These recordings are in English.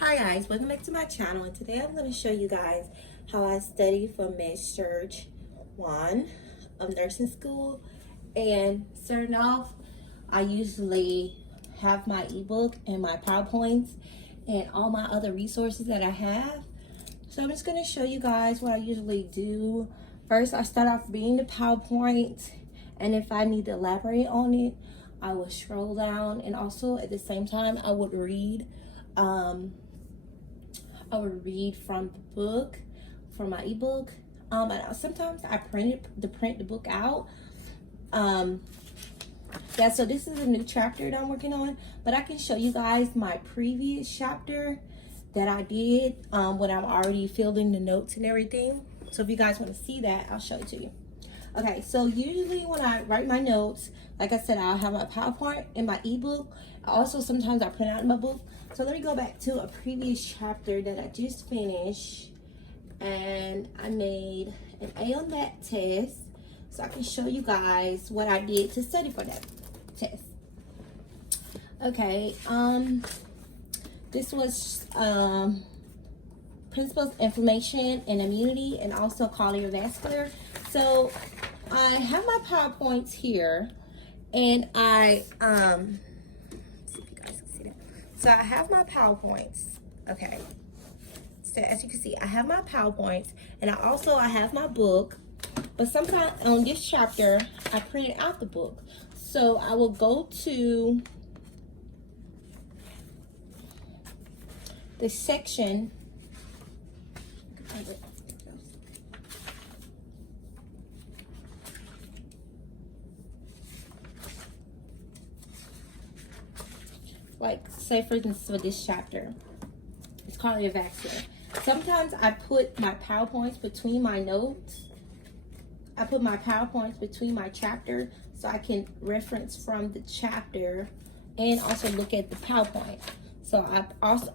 Hi guys, welcome back to my channel, and today I'm going to show you guys how I study for Med Surg 1 of nursing school. And starting off, I usually have my ebook and my PowerPoints and all my other resources that I have. So I'm just going to show you guys what I usually do. First, I start off reading the PowerPoint, and if I need to elaborate on it, I will scroll down, and also at the same time I would read from the book, from my ebook. And sometimes I print the book out. Yeah, so this is a new chapter that I'm working on, but I can show you guys my previous chapter that I did when I'm already filling the notes and everything. So if you guys want to see that, I'll show it to you. Okay, so usually when I write my notes, like I said, I'll have my PowerPoint in my ebook. Also, sometimes I print out in my book. So let me go back to a previous chapter that I just finished, and I made an A on that test, so I can show you guys what I did to study for that test. Okay, this was principles of inflammation and immunity, and also cardiovascular. So I have my PowerPoints here, and so I have my PowerPoints. Okay, so as you can see, I have my PowerPoints, and I have my book. But sometimes on this chapter, I printed out the book. So I will go to the section. Like, say for instance, for this chapter, it's cardiovascular. Sometimes I put my PowerPoints between my notes. I put my PowerPoints between my chapter so I can reference from the chapter and also look at the PowerPoint. So I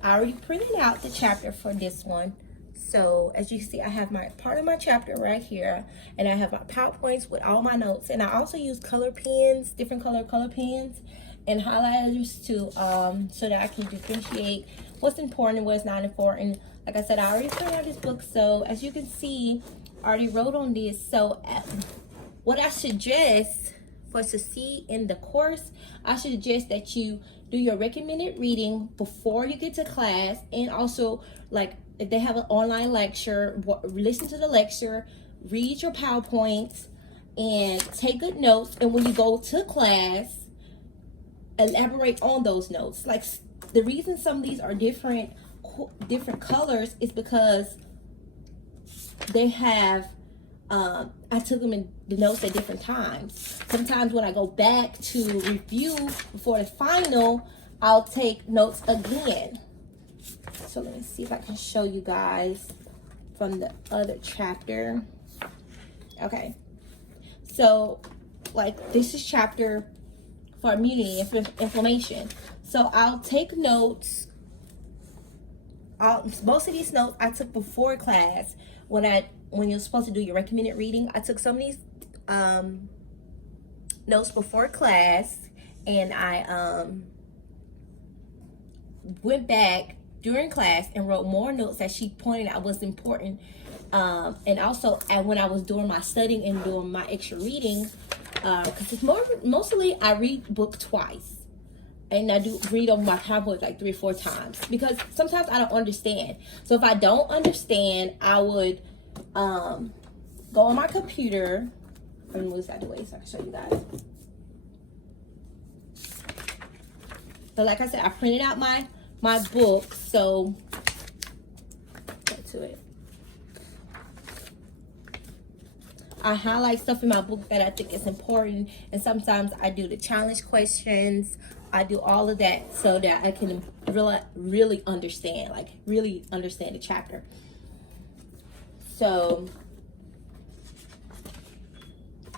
already printed out the chapter for this one. So as you can see, I have my part of my chapter right here, and I have my PowerPoints with all my notes. And I also use color pens, different color pens, and highlighters to so that I can differentiate what's important and what's not important. Like I said, I already printed out this book, so as you can see, I already wrote on this. So what I suggest for us to see in the course, I suggest that you do your recommended reading before you get to class, and also, like, if they have an online lecture, listen to the lecture, read your PowerPoints, and take good notes. And when you go to class, elaborate on those notes. Like, the reason some of these are different colors is because they have I took them in the notes at different times. Sometimes when I go back to review before the final, I'll take notes again. So let me see if I can show you guys from the other chapter. Okay, so like this is chapter for immunity and inflammation. So I'll take notes. Most of these notes I took before class when you're supposed to do your recommended reading. I took some of these notes before class, and I went back during class and wrote more notes that she pointed out was important. And also when I was doing my studying and doing my extra reading, because it's mostly I read book twice, and I do read over my PowerPoint like 3 or 4 times, because sometimes I don't understand. So if I don't understand, I would go on my computer and move that away so I can show you guys. But like I said, I printed out my book, so go to it. I highlight stuff in my book that I think is important, and sometimes I do the challenge questions. I do all of that so that I can really understand, the chapter. So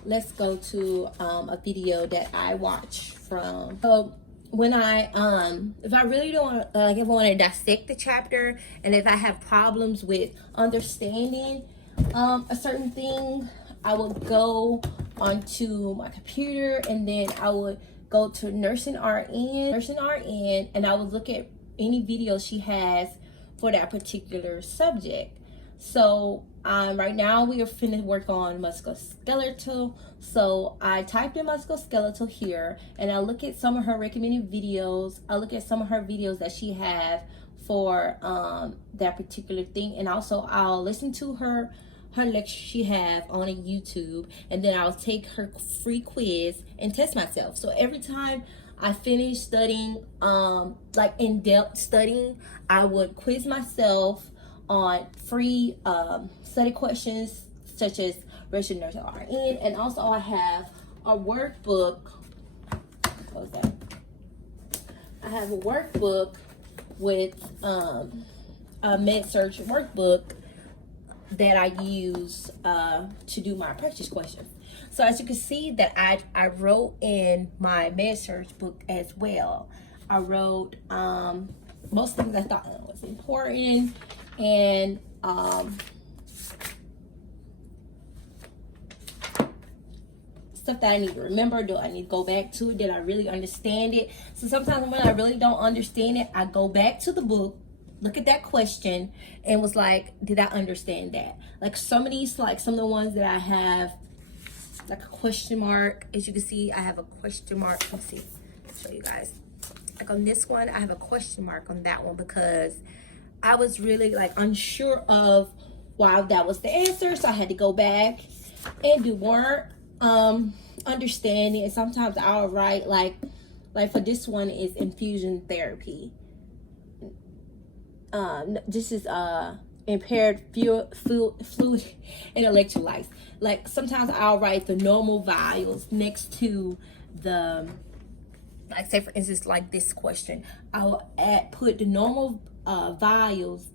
let's go to a video that I watch from. So when if I really don't if I want to dissect the chapter, and if I have problems with understanding a certain thing, I would go onto my computer, and then I would go to nursing RN, and I would look at any videos she has for that particular subject. So right now we are finna work on musculoskeletal. So I typed in musculoskeletal here, and I look at some of her recommended videos. I look at some of her videos that she have for that particular thing, and also I'll listen to her lecture she have on YouTube, and then I'll take her free quiz and test myself. So every time I finish studying, like in-depth studying, I would quiz myself on free study questions such as registered nurse RN, and also I have a workbook. What was that? I have a workbook with a med surg workbook that I use to do my practice questions. So as you can see that I wrote in my med surg book as well. I wrote most things I thought was important, and stuff that I need to remember. Do I need to go back to it? Did I really understand it? So sometimes when I really don't understand it, I go back to the book, look at that question, and was like, did I understand that? Like some of these, like some of the ones that I have like a question mark, as you can see, I have a question mark. Let's see, show you guys. Like on this one, I have a question mark on that one because I was really like unsure of why that was the answer. So I had to go back and do more understanding. And sometimes I'll write like for this one is infusion therapy. This is impaired fluid and electrolytes. Like sometimes I'll write the normal vials next to the, like say for instance, like this question, I'll put the normal vials.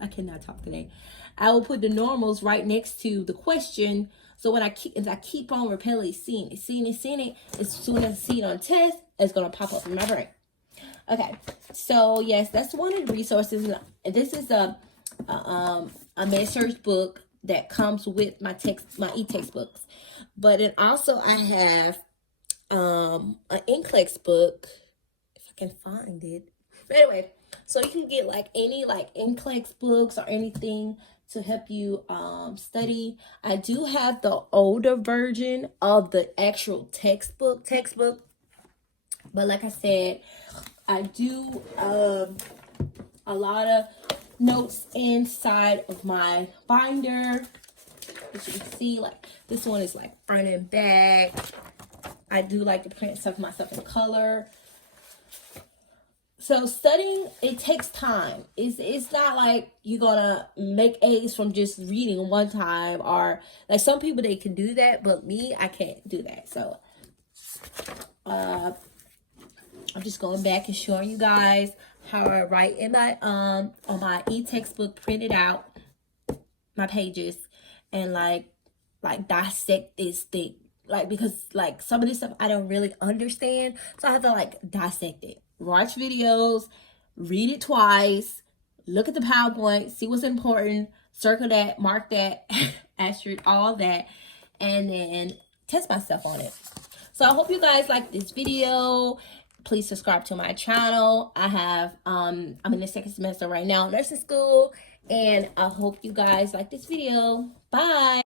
I cannot talk today. I will put the normals right next to the question. So when I keep on repeatedly seeing it, as soon as I see it on test, it's gonna pop up in my brain. Okay, so yes, that's one of the resources. This is a med surg book that comes with my e-textbooks. But then also I have an NCLEX book, if I can find it. But anyway, so you can get like any like NCLEX books or anything to help you study. I do have the older version of the actual textbook. But like I said, I do a lot of notes inside of my binder. As you can see, like this one is like front and back. I do like to print stuff myself in color. So studying, it takes time. It's not like you're gonna make A's from just reading one time, or like some people they can do that, but me, I can't do that. So I'm just going back and showing you guys how I write in my on my e-textbook, printed out my pages, and like dissect this thing, like because like some of this stuff I don't really understand, so I have to like dissect it, watch videos, read it twice, look at the PowerPoint, see what's important, circle that, mark that, asterisk, all that, and then test myself on it. So I hope you guys like this video. Please subscribe to my channel. I have I'm in the second semester right now in nursing school, and I hope you guys like this video. Bye.